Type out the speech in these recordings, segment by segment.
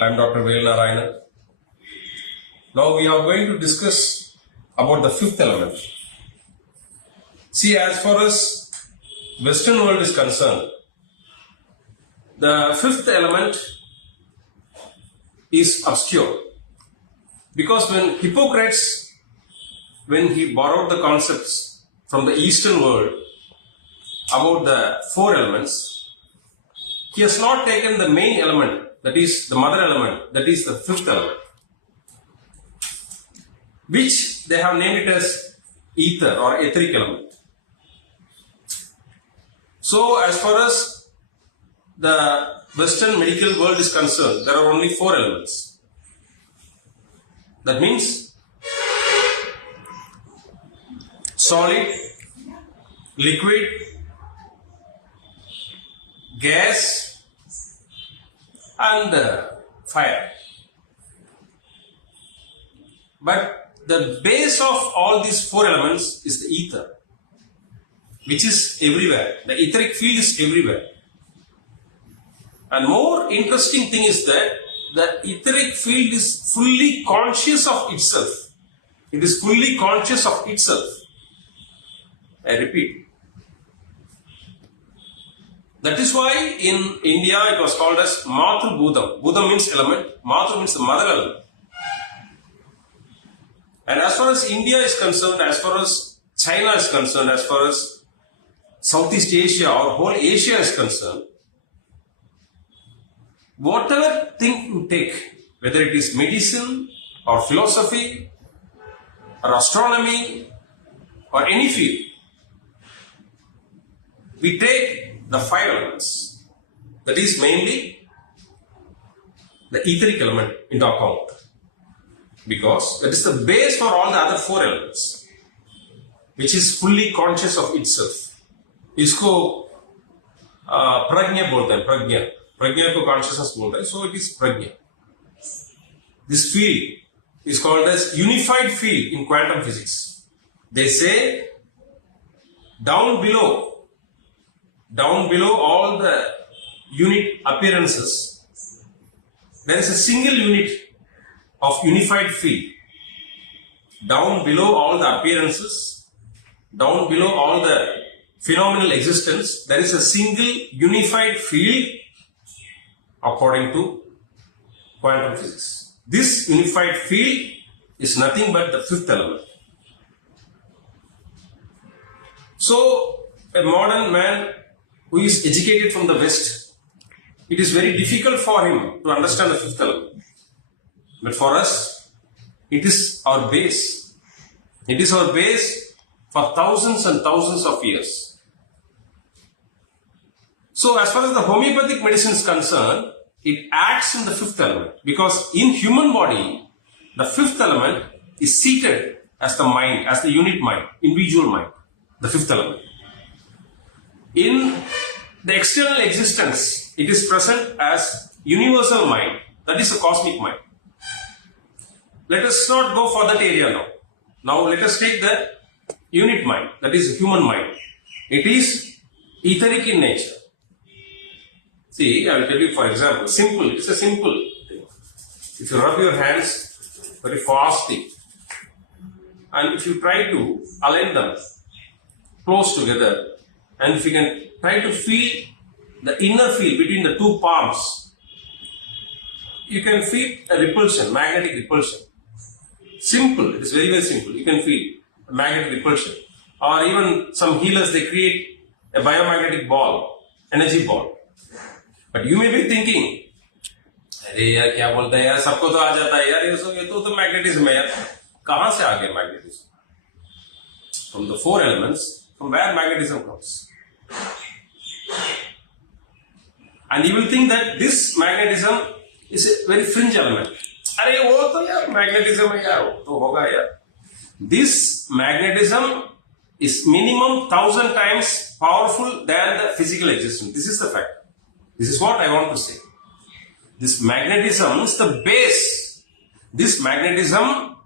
I'm Dr. Vel Narayanan. Now we are going to discuss about the fifth element. See, as far as Western world is concerned, the fifth element is obscure. Because when Hippocrates, when he borrowed the concepts from the Eastern world about the four elements, he has not taken the main element, that is the mother element, that is the fifth element, which they have named it as ether or etheric element. So, as far as the Western medical world is concerned, there are only four elements. That means solid, liquid, gas, and fire. But the base of all these four elements is the ether, which is everywhere. The etheric field is everywhere. And more interesting thing is that the etheric field is fully conscious of itself. It is fully conscious of itself. I repeat. That is why in India it was called as Matru Bhudam. Bhudam means element. Matru means the mother element. And as far as India is concerned, as far as China is concerned, as far as Southeast Asia or whole Asia is concerned, whatever thing you take, whether it is medicine or philosophy or astronomy or any field, we take the five elements. That is mainly the etheric element into account. Because that is the base for all the other four elements, which is fully conscious of itself. इसको प्रज्ञा बोलते हैं, प्रज्ञा को consciousness बोलते हैं, so it is Pragya. This field is called as unified field in quantum physics. They say down below all the unit appearances, there is a single unit of unified field. Down below all the appearances, down below all the phenomenal existence, there is a single unified field according to quantum physics. This unified field is nothing but the fifth element. So, a modern man who is educated from the West, it is very difficult for him to understand the fifth element. But for us, it is our base. It is our base for thousands and thousands of years. So, as far as the homeopathic medicine is concerned, it acts in the fifth element. Because in human body, the fifth element is seated as the mind, as the unit mind, individual mind, the fifth element. In the external existence, it is present as universal mind, that is the cosmic mind. Let us not go for that area now. Now let us take the unit mind, that is human mind. It is etheric in nature. See, I will tell you for example, simple, it is a simple thing. If you rub your hands very fastly, and if you try to align them close together, and if you can try to feel the inner field between the two palms, you can feel a repulsion, magnetic repulsion. Simple, it is very, very simple. You can feel a magnetic repulsion. Or even some healers, they create a biomagnetic ball, energy ball. But you may be thinking, अरे यार क्या बोलता है यार, सबको तो आ जाता है यार, ये तो मैग्नेटिज्म है यार. कहाँ से आ गया magnetism? From the four elements, from where magnetism comes. And you will think that this magnetism is a very fringe element. अरे वो तो यार मैग्नेटिज्म है यार, वो तो होगा यार. This magnetism is minimum 1,000 times powerful than the physical existence. This is the fact. This is what I want to say. This magnetism is the base. This magnetism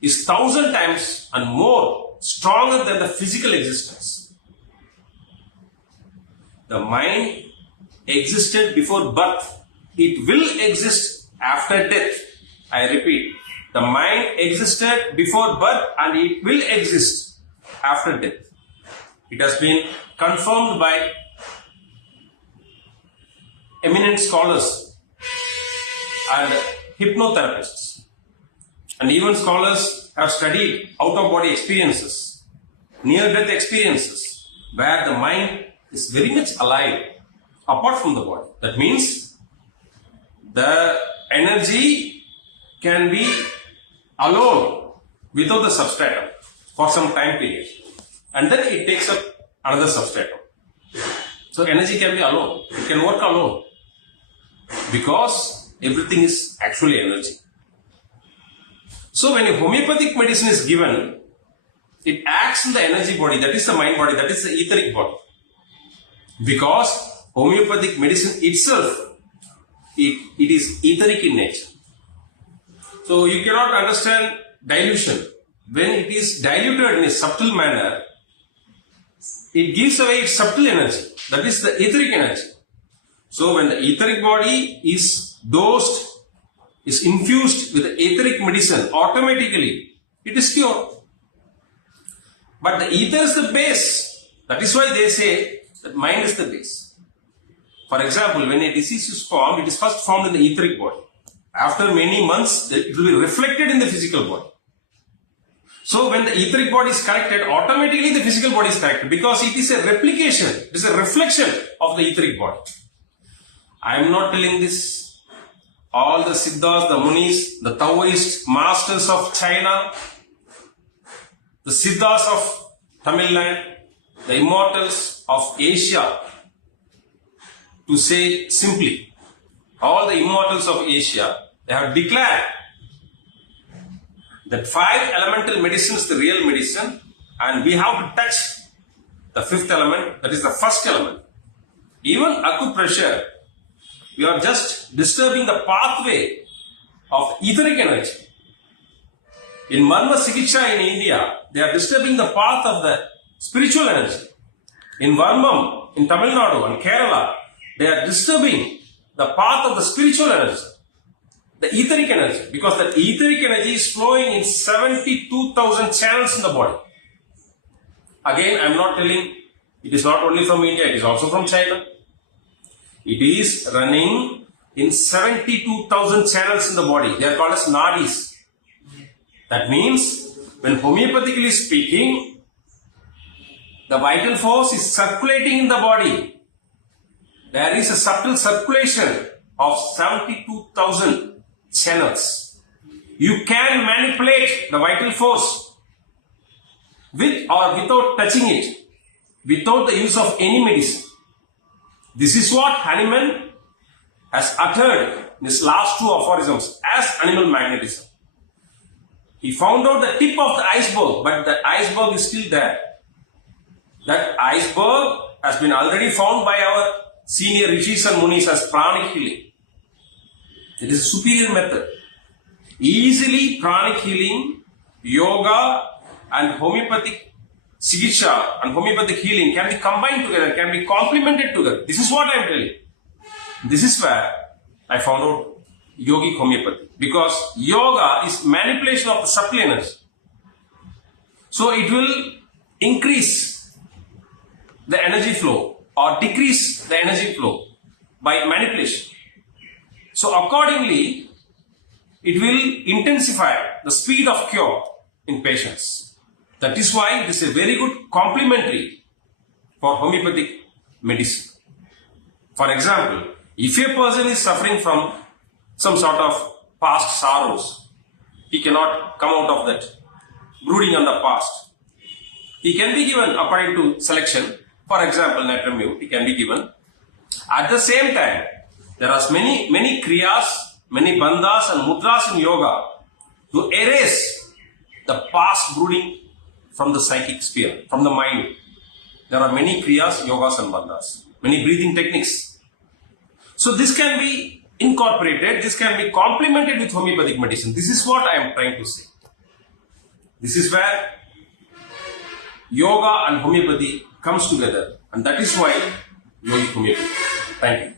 is 1,000 times and more stronger than the physical existence. The mind existed before birth. it will exist after death. I repeat, the mind existed before birth and it will exist after death. It has been confirmed by eminent scholars and hypnotherapists. And even scholars have studied out-of-body experiences, near-death experiences, where the mind is very much alive apart from the body. That means the energy can be alone without the substratum for some time period. And then it takes up another substratum. So energy can be alone. It can work alone. Because everything is actually energy. So when a homeopathic medicine is given, it acts in the energy body, that is the mind body, that is the etheric body. Because homeopathic medicine itself, it is etheric in nature. So you cannot understand dilution. When it is diluted in a subtle manner, it gives away its subtle energy, that is the etheric energy. So when the etheric body is dosed, is infused with the etheric medicine, automatically it is cured. But the ether is the base. That is why they say that mind is the base. For example, when a disease is formed, it is first formed in the etheric body. After many months, it will be reflected in the physical body. So when the etheric body is corrected, automatically the physical body is corrected because it is a replication, it is a reflection of the etheric body. I am not telling this. All the Siddhas, the Munis, the Taoist masters of China, the Siddhas of Tamil Nadu, the immortals of Asia, to say simply, all the immortals of Asia, they have declared that 5 elemental medicine is the real medicine and we have to touch the 5th element, that is the first element. Even acupressure, we are just disturbing the pathway of etheric energy. In Marma Sikicha in India, they are disturbing the path of the spiritual energy. In Varmam, in Tamil Nadu and Kerala, they are disturbing the path of the spiritual energy, the etheric energy, because that etheric energy is flowing in 72,000 channels in the body. Again, I am not telling, it is not only from India, it is also from China. It is running in 72,000 channels in the body. They are called as nadis. That means, when homeopathically speaking, the vital force is circulating in the body. There is a subtle circulation of 72,000 channels. You can manipulate the vital force with or without touching it, without the use of any medicine. This is what Hahnemann has uttered in his last 2 aphorisms as animal magnetism. He found out the tip of the iceberg, but the iceberg is still there. That iceberg has been already found by our senior rishis and munis as pranic healing. It is a superior method. Easily pranic healing, yoga and homeopathic Sikicha and homeopathic healing can be combined together, can be complemented together. This is what I am telling. This is where I found out yogic homeopathy. Because yoga is manipulation of the subtle energy. So it will increase the energy flow or decrease the energy flow by manipulation. So accordingly, it will intensify the speed of cure in patients. That is why it is a very good complementary for homeopathic medicine. For example, if a person is suffering from some sort of past sorrows, he cannot come out of that brooding on the past. He can be given according to selection. For example, natramute, he can be given. At the same time, there are many kriyas, many bandhas and mudras in yoga to erase the past brooding from the psychic sphere, from the mind. There are many kriyas, yogas and bandhas, many breathing techniques. So this can be incorporated, this can be complemented with homeopathic medicine. This is what I am trying to say. This is where yoga and homeopathy comes together, and that is why yogic homeopathy. Thank you.